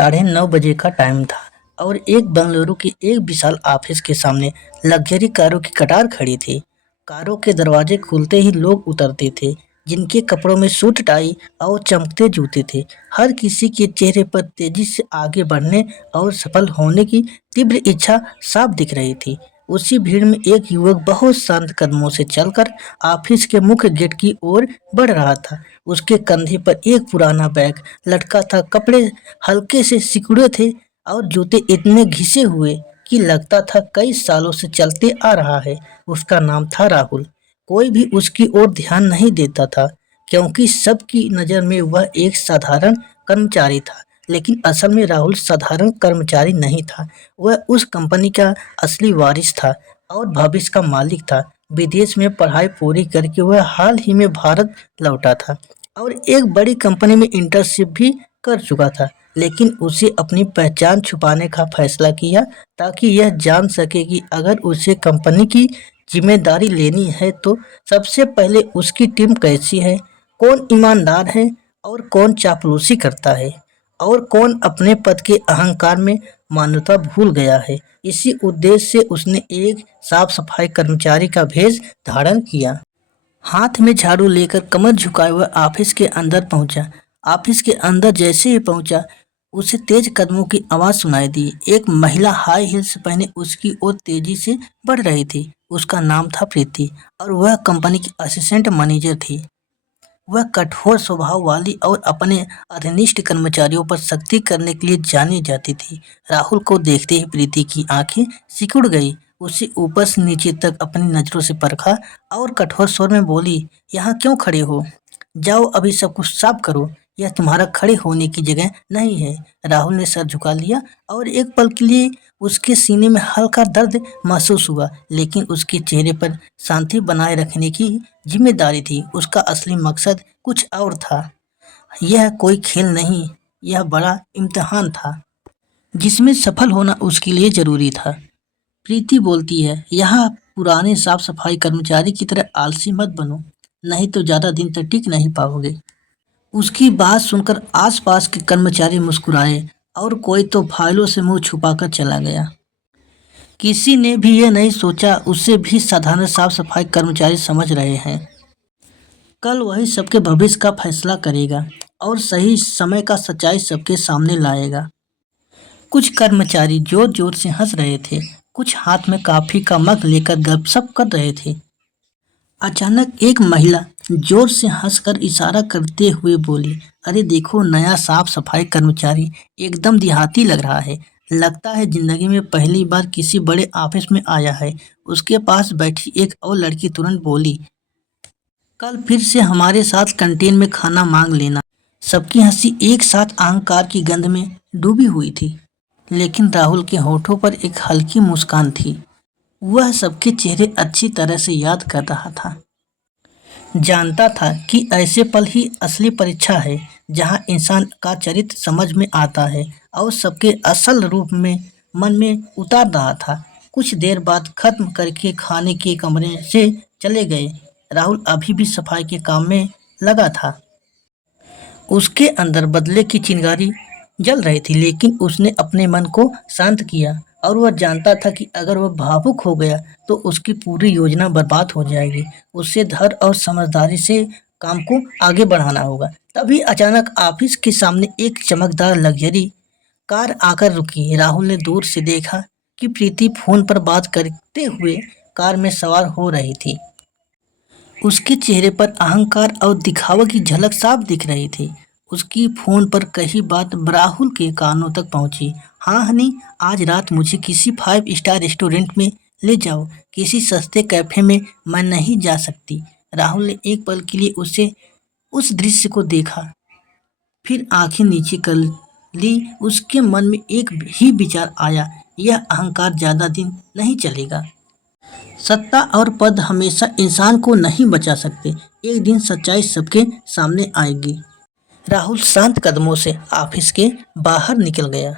9:30 बजे का टाइम था और एक बंगलुरु के एक विशाल ऑफिस के सामने लग्जरी कारों की कतार खड़ी थी। कारों के दरवाजे खुलते ही लोग उतरते थे, जिनके कपड़ों में सूट टाई और चमकते जूते थे। हर किसी के चेहरे पर तेजी से आगे बढ़ने और सफल होने की तीव्र इच्छा साफ दिख रही थी। उसी भीड़ में एक युवक बहुत शांत कदमों से चलकर ऑफिस के मुख्य गेट की ओर बढ़ रहा था। उसके कंधे पर एक पुराना बैग लटका था, कपड़े हल्के से सिकुड़े थे और जूते इतने घिसे हुए कि लगता था कई सालों से चलते आ रहा है। उसका नाम था राहुल। कोई भी उसकी ओर ध्यान नहीं देता था, क्योंकि सबकी नज़र में वह एक साधारण कर्मचारी था। लेकिन असल में राहुल साधारण कर्मचारी नहीं था। वह उस कंपनी का असली वारिस था और भविष्य का मालिक था। विदेश में पढ़ाई पूरी करके वह हाल ही में भारत लौटा था और एक बड़ी कंपनी में इंटर्नशिप भी कर चुका था। लेकिन उसे अपनी पहचान छुपाने का फैसला किया, ताकि यह जान सके कि अगर उसे कंपनी की जिम्मेदारी लेनी है तो सबसे पहले उसकी टीम कैसी है, कौन ईमानदार है और कौन चापलूसी करता है, और कौन अपने पद के अहंकार में मान्यता भूल गया है। इसी उद्देश्य से उसने एक साफ सफाई कर्मचारी का भेष धारण किया। हाथ में झाड़ू लेकर कमर झुकाए हुए ऑफिस के अंदर पहुंचा। ऑफिस के अंदर जैसे ही पहुंचा, उसे तेज कदमों की आवाज सुनाई दी। एक महिला हाई हील्स पहने उसकी ओर तेजी से बढ़ रही थी। उसका नाम था प्रीति और वह कंपनी की असिस्टेंट मैनेजर थी। वह कठोर स्वभाव वाली और अपने अधनिष्ठ कर्मचारियों पर सख्ती करने के लिए जानी जाती थी। राहुल को देखते ही प्रीति की आंखें सिकुड़ गई। उसे ऊपर से नीचे तक अपनी नजरों से परखा और कठोर स्वर में बोली, यहाँ क्यों खड़े हो? जाओ अभी सब कुछ साफ करो। यह तुम्हारा खड़े होने की जगह नहीं है। राहुल ने सर झुका लिया और एक पल के लिए उसके सीने में हल्का दर्द महसूस हुआ, लेकिन उसके चेहरे पर शांति बनाए रखने की जिम्मेदारी थी। उसका असली मकसद कुछ और था। यह कोई खेल नहीं, यह बड़ा इम्तिहान था, जिसमें सफल होना उसके लिए जरूरी था। प्रीति बोलती है, यहाँ पुराने साफ सफाई कर्मचारी की तरह आलसी मत बनो, नहीं तो ज्यादा दिन तक टिक नहीं पाओगे। उसकी बात सुनकर आसपास के कर्मचारी मुस्कुराए और कोई तो फाइलों से मुंह छुपाकर चला गया। किसी ने भी यह नहीं सोचा उसे भी साधारण साफ सफाई कर्मचारी समझ रहे हैं। कल वही सबके भविष्य का फैसला करेगा और सही समय का सच्चाई सबके सामने लाएगा। कुछ कर्मचारी जोर जोर से हंस रहे थे, कुछ हाथ में कॉफी का मग लेकर गपशप कर रहे थे। अचानक एक महिला जोर से हंसकर इशारा करते हुए बोली, अरे देखो, नया साफ सफाई कर्मचारी एकदम देहाती लग रहा है। लगता है जिंदगी में पहली बार किसी बड़े ऑफिस में आया है। उसके पास बैठी एक और लड़की तुरंत बोली, कल फिर से हमारे साथ कैंटीन में खाना मांग लेना। सबकी हंसी एक साथ अहंकार की गंध में डूबी हुई थी, लेकिन राहुल के होठों पर एक हल्की मुस्कान थी। वह सबके चेहरे अच्छी तरह से याद कर रहा था। जानता था कि ऐसे पल ही असली परीक्षा है, जहां इंसान का चरित्र समझ में आता है और सबके असल रूप में मन में उतार रहा था। कुछ देर बाद खत्म करके खाने के कमरे से चले गए। राहुल अभी भी सफाई के काम में लगा था। उसके अंदर बदले की चिंगारी जल रही थी, लेकिन उसने अपने मन को शांत किया और वह जानता था कि अगर वह भावुक हो गया तो उसकी पूरी योजना बर्बाद हो जाएगी। उसे धैर्य और समझदारी से काम को आगे बढ़ाना होगा। तभी अचानक ऑफिस के सामने एक चमकदार लग्जरी कार आकर रुकी। राहुल ने दूर से देखा कि प्रीति फोन पर बात करते हुए कार में सवार हो रही थी। उसके चेहरे पर अहंकार और दिखावा की झलक साफ दिख रही थी। उसकी फोन पर कही बात राहुल के कानों तक पहुंची। हाँ हनी, आज रात मुझे किसी 5 स्टार रेस्टोरेंट में ले जाओ, किसी सस्ते कैफे में मैं नहीं जा सकती। राहुल ने एक पल के लिए उसे उस दृश्य को देखा, फिर आंखें नीचे कर ली। उसके मन में एक ही विचार आया, यह अहंकार ज्यादा दिन नहीं चलेगा। सत्ता और पद हमेशा इंसान को नहीं बचा सकते। एक दिन सच्चाई सबके सामने आएगी। राहुल शांत कदमों से ऑफिस के बाहर निकल गया।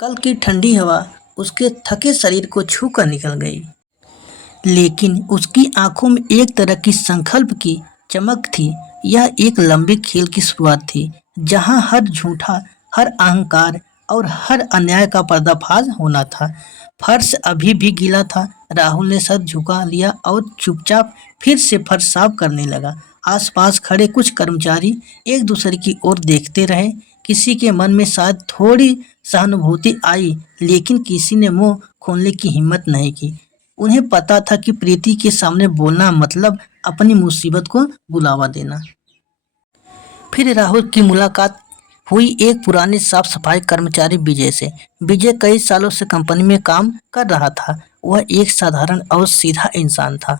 कल की ठंडी हवा उसके थके शरीर को छूकर निकल गई, लेकिन उसकी आंखों में एक तरह की संकल्प की चमक थी। यह एक लंबे खेल की शुरुआत थी, जहां हर झूठा, हर अहंकार और हर अन्याय का पर्दाफाश होना था। फर्श अभी भी गीला था। राहुल ने सर झुका लिया और चुपचाप फिर से फर्श साफ करने लगा। आसपास खड़े कुछ कर्मचारी एक दूसरे की ओर देखते रहे। किसी के मन में शायद थोड़ी सहानुभूति आई, लेकिन किसी ने मुंह खोलने की हिम्मत नहीं की। उन्हें पता था कि प्रीति के सामने बोलना मतलब अपनी मुसीबत को बुलावा देना। फिर राहुल की मुलाकात हुई एक पुराने साफ सफाई कर्मचारी विजय से। विजय कई सालों से कंपनी में काम कर रहा था। वह एक साधारण और सीधा इंसान था।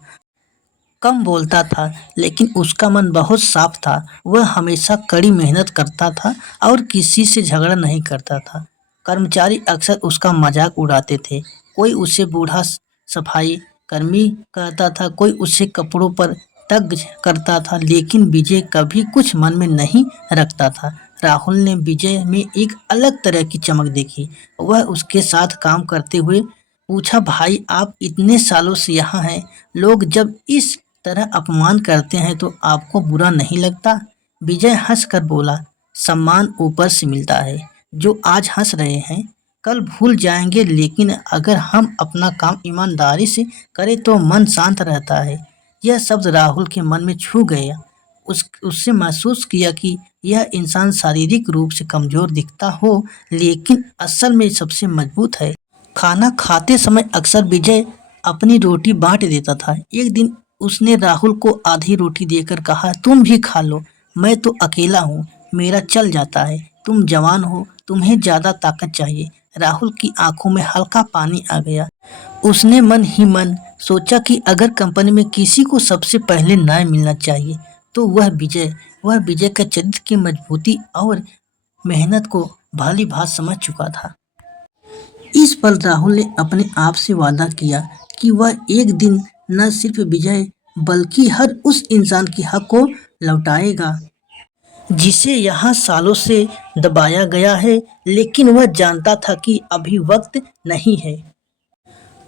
कम बोलता था, लेकिन उसका मन बहुत साफ था। वह हमेशा कड़ी मेहनत करता था और किसी से झगड़ा नहीं करता था। कर्मचारी अक्सर उसका मजाक उड़ाते थे। कोई उसे बूढ़ा सफाई कर्मी कहता था, कोई उसे कपड़ों पर तंग करता था, लेकिन विजय कभी कुछ मन में नहीं रखता था। राहुल ने विजय में एक अलग तरह की चमक देखी। वह उसके साथ काम करते हुए पूछा, भाई आप इतने सालों से यहाँ हैं, लोग जब इस तरह अपमान करते हैं तो आपको बुरा नहीं लगता? विजय हंसकर बोला, सम्मान ऊपर से मिलता है। जो आज हंस रहे हैं कल भूल जाएंगे, लेकिन अगर हम अपना काम ईमानदारी से करें तो मन शांत रहता है। यह शब्द राहुल के मन में छू गया। उससे महसूस किया कि यह इंसान शारीरिक रूप से कमजोर दिखता हो, लेकिन असल में सबसे मजबूत है। खाना खाते समय अक्सर विजय अपनी रोटी बांट देता था। एक दिन उसने राहुल को आधी रोटी देकर कहा, तुम भी खा लो, मैं तो अकेला हूँ, मेरा चल जाता है। तुम जवान हो, तुम्हें ज्यादा ताकत चाहिए। राहुल की आंखों में हल्का पानी आ गया। उसने मन ही मन सोचा कि अगर कंपनी में किसी को सबसे पहले न्याय मिलना चाहिए तो वह विजय का चरित्र की मजबूती और मेहनत को भली भांति समझ चुका था। इस पल राहुल ने अपने आप से वादा किया कि वह एक दिन न सिर्फ विजय बल्कि हर उस इंसान के हक को लौटाएगा जिसे यहाँ सालों से दबाया गया है। लेकिन वह जानता था कि अभी वक्त नहीं है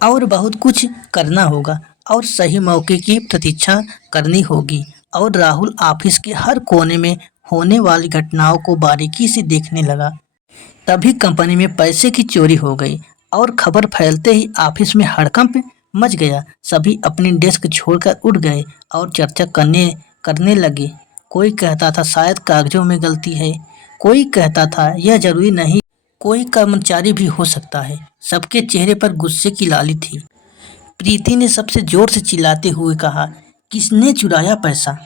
और बहुत कुछ करना होगा और सही मौके की प्रतीक्षा करनी होगी। और राहुल ऑफिस के हर कोने में होने वाली घटनाओं को बारीकी से देखने लगा। तभी कंपनी में पैसे की चोरी हो गई और खबर फैलते ही ऑफिस में हड़कंप मच गया। सभी अपनी डेस्क छोड़कर उठ गए और चर्चा करने लगे। कोई कहता था शायद कागजों में गलती है, कोई कहता था यह जरूरी नहीं, कोई कर्मचारी भी हो सकता है। सबके चेहरे पर गुस्से की लाली थी। प्रीति ने सबसे जोर से चिल्लाते हुए कहा, किसने चुराया पैसा?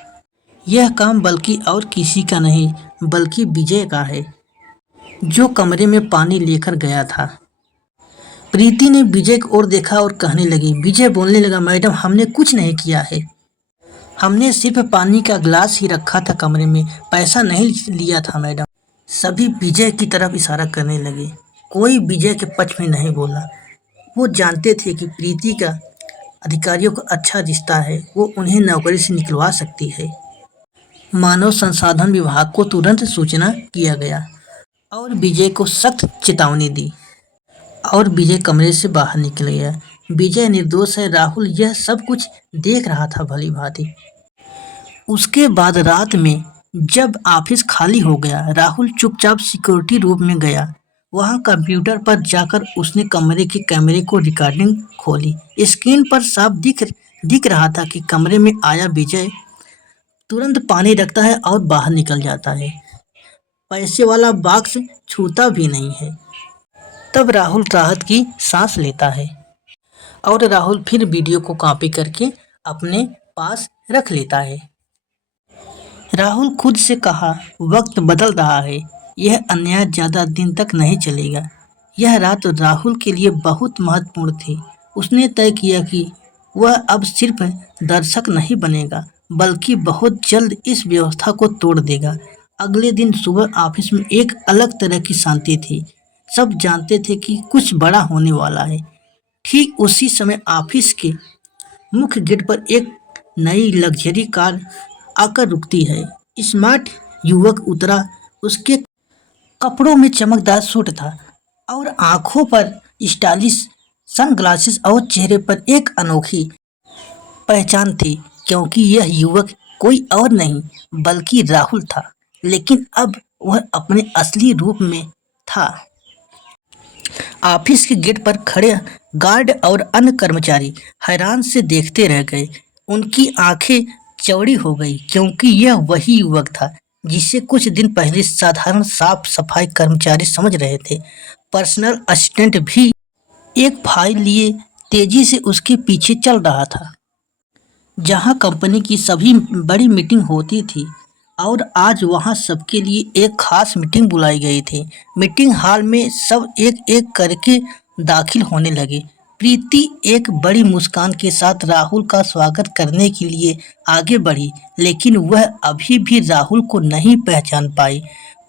यह काम बल्कि और किसी का नहीं बल्कि विजय का है, जो कमरे में पानी लेकर गया था। प्रीति ने विजय की ओर देखा और कहने लगी। विजय बोलने लगा, मैडम हमने कुछ नहीं किया है, हमने सिर्फ पानी का गिलास ही रखा था कमरे में, पैसा नहीं लिया था मैडम। सभी विजय की तरफ इशारा करने लगे। कोई विजय के पक्ष में नहीं बोला। वो जानते थे कि प्रीति का अधिकारियों का अच्छा रिश्ता है, वो उन्हें नौकरी से निकलवा सकती है। मानव संसाधन विभाग को तुरंत सूचना किया गया और विजय को सख्त चेतावनी दी और विजय कमरे से बाहर निकल गया। विजय निर्दोष है, राहुल यह सब कुछ देख रहा था भली भांति। उसके बाद रात में जब ऑफिस खाली हो गया, राहुल चुपचाप सिक्योरिटी रूम में गया। वहां कंप्यूटर पर जाकर उसने कमरे के कैमरे को रिकॉर्डिंग खोली। स्क्रीन पर साफ दिख रहा था कि कमरे में आया विजय तुरंत पानी रखता है और बाहर निकल जाता है, पैसे वाला बॉक्स छूता भी नहीं है। तब राहुल राहत की सांस लेता है और राहुल फिर वीडियो को कॉपी करके अपने पास रख लेता है। राहुल खुद से कहा, वक्त बदल रहा है, यह अन्याय ज्यादा दिन तक नहीं चलेगा। यह रात राहुल के लिए बहुत महत्वपूर्ण थी। उसने तय किया कि वह अब सिर्फ दर्शक नहीं बनेगा बल्कि बहुत जल्द इस व्यवस्था को तोड़ देगा। अगले दिन सुबह ऑफिस में एक अलग तरह की शांति थी। सब जानते थे कि कुछ बड़ा होने वाला है। ठीक उसी समय ऑफिस के मुख्य गेट पर एक नई लग्जरी कार आकर रुकती है। स्मार्ट युवक उतरा। उसके कपड़ों में चमकदार सूट था और आंखों पर स्टाइलिश सनग्लासेस और चेहरे पर एक अनोखी पहचान थी, क्योंकि यह युवक कोई और नहीं बल्कि राहुल था। लेकिन अब वह अपने असली रूप में था। ऑफिस के गेट पर खड़े गार्ड और अन्य कर्मचारी हैरान से देखते रह गए। उनकी आंखें चौड़ी हो गई क्योंकि यह वही युवक था जिसे कुछ दिन पहले साधारण साफ सफाई कर्मचारी समझ रहे थे। पर्सनल असिस्टेंट भी एक फाइल लिए तेजी से उसके पीछे चल रहा था। जहां कंपनी की सभी बड़ी मीटिंग होती थी और आज वहां सबके लिए एक खास मीटिंग बुलाई गई थी। मीटिंग हॉल में सब एक-एक करके दाखिल होने लगे। प्रीति एक बड़ी मुस्कान के साथ राहुल का स्वागत करने के लिए आगे बढ़ी, लेकिन वह अभी भी राहुल को नहीं पहचान पाई।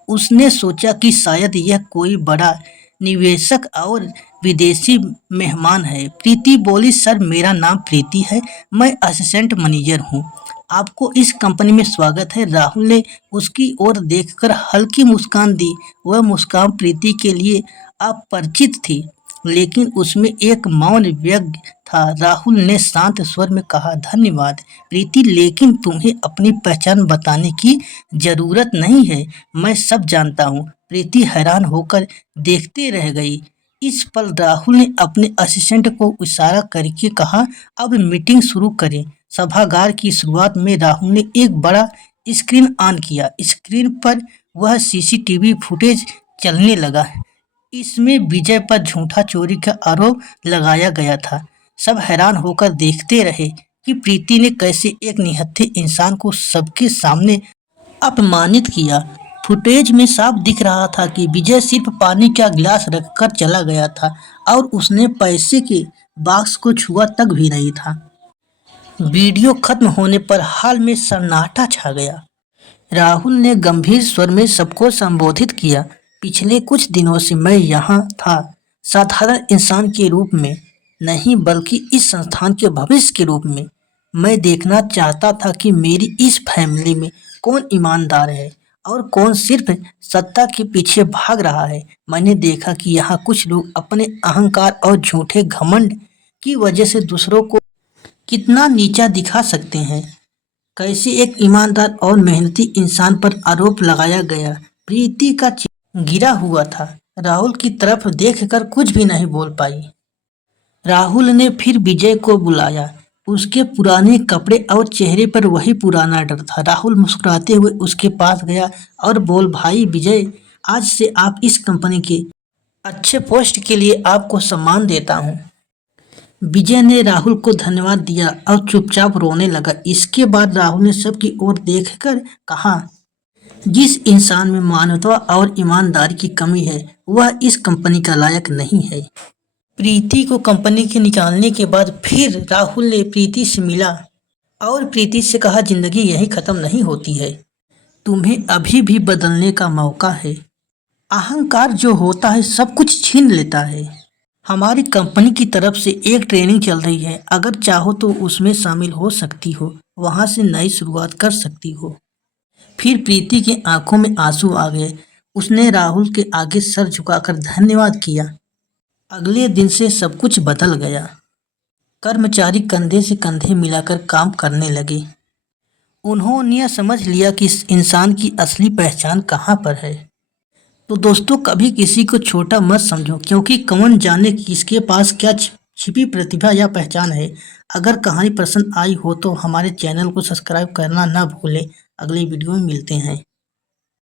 उसने सोचा कि शायद यह कोई बड़ा निवेशक और विदेशी मेहमान है। प्रीति बोली, सर मेरा नाम प्रीति है, मैं असिस्टेंट मैनेजर हूँ। आपको इस कंपनी में स्वागत है। राहुल ने उसकी ओर देखकर हल्की मुस्कान दी। वह मुस्कान प्रीति के लिए अपरिचित थी, लेकिन उसमें एक मौन व्यंग था। राहुल ने शांत स्वर में कहा, धन्यवाद प्रीति, लेकिन तुम्हें अपनी पहचान बताने की जरूरत नहीं है। मैं सब जानता हूँ। प्रीति हैरान होकर देखते रह गई। इस पल राहुल ने अपने असिस्टेंट को इशारा करके कहा, अब मीटिंग शुरू करें। सभागार की शुरुआत में राहुल ने एक बड़ा स्क्रीन ऑन किया। स्क्रीन पर वह सीसीटीवी फुटेज चलने लगा। इसमें विजय पर झूठा चोरी का आरोप लगाया गया था। सब हैरान होकर देखते रहे कि प्रीति ने कैसे एक निहत्थे इंसान को सबके सामने अपमानित किया। फुटेज में साफ दिख रहा था कि विजय सिर्फ पानी का गिलास रखकर चला गया था और उसने पैसे के बॉक्स को छुआ तक भी नहीं था। वीडियो खत्म होने पर हॉल में सन्नाटा छा गया। राहुल ने गंभीर स्वर में सबको संबोधित किया, पिछले कुछ दिनों से मैं यहाँ था, साधारण इंसान के रूप में नहीं बल्कि इस संस्थान के भविष्य के रूप में। मैं देखना चाहता था कि मेरी इस फैमिली में कौन ईमानदार है और कौन सिर्फ सत्ता के पीछे भाग रहा है। मैंने देखा कि यहाँ कुछ लोग अपने अहंकार और झूठे घमंड की वजह से दूसरों को कितना नीचा दिखा सकते हैं। कैसे एक ईमानदार और मेहनती इंसान पर आरोप लगाया गया। प्रीति का चेहरा गिरा हुआ था। राहुल की तरफ देखकर कुछ भी नहीं बोल पाई। राहुल ने फिर विजय को बुलाया। उसके पुराने कपड़े और चेहरे पर वही पुराना डर था। राहुल मुस्कुराते हुए उसके पास गया और बोल, भाई विजय, आज से आप इस कंपनी के अच्छे पोस्ट के लिए आपको सम्मान देता हूँ। विजय ने राहुल को धन्यवाद दिया और चुपचाप रोने लगा। इसके बाद राहुल ने सबकी ओर देखकर कहा, जिस इंसान में मानवता और ईमानदारी की कमी है वह इस कंपनी का लायक नहीं है। प्रीति को कंपनी के निकालने के बाद फिर राहुल ने प्रीति से मिला और प्रीति से कहा, जिंदगी यही खत्म नहीं होती है, तुम्हें अभी भी बदलने का मौका है। अहंकार जो होता है सब कुछ छीन लेता है। हमारी कंपनी की तरफ से एक ट्रेनिंग चल रही है, अगर चाहो तो उसमें शामिल हो सकती हो, वहां से नई शुरुआत कर सकती हो। फिर प्रीति की आंखों में आंसू आ गए। उसने राहुल के आगे सर झुकाकर धन्यवाद किया। अगले दिन से सब कुछ बदल गया। कर्मचारी कंधे से कंधे मिलाकर काम करने लगे। उन्होंने यह समझ लिया कि इस इंसान की असली पहचान कहाँ पर है। तो दोस्तों, कभी किसी को छोटा मत समझो, क्योंकि कौन जाने किसके पास क्या छिपी प्रतिभा या पहचान है। अगर कहानी पसंद आई हो तो हमारे चैनल को सब्सक्राइब करना ना भूलें। अगली वीडियो में मिलते हैं।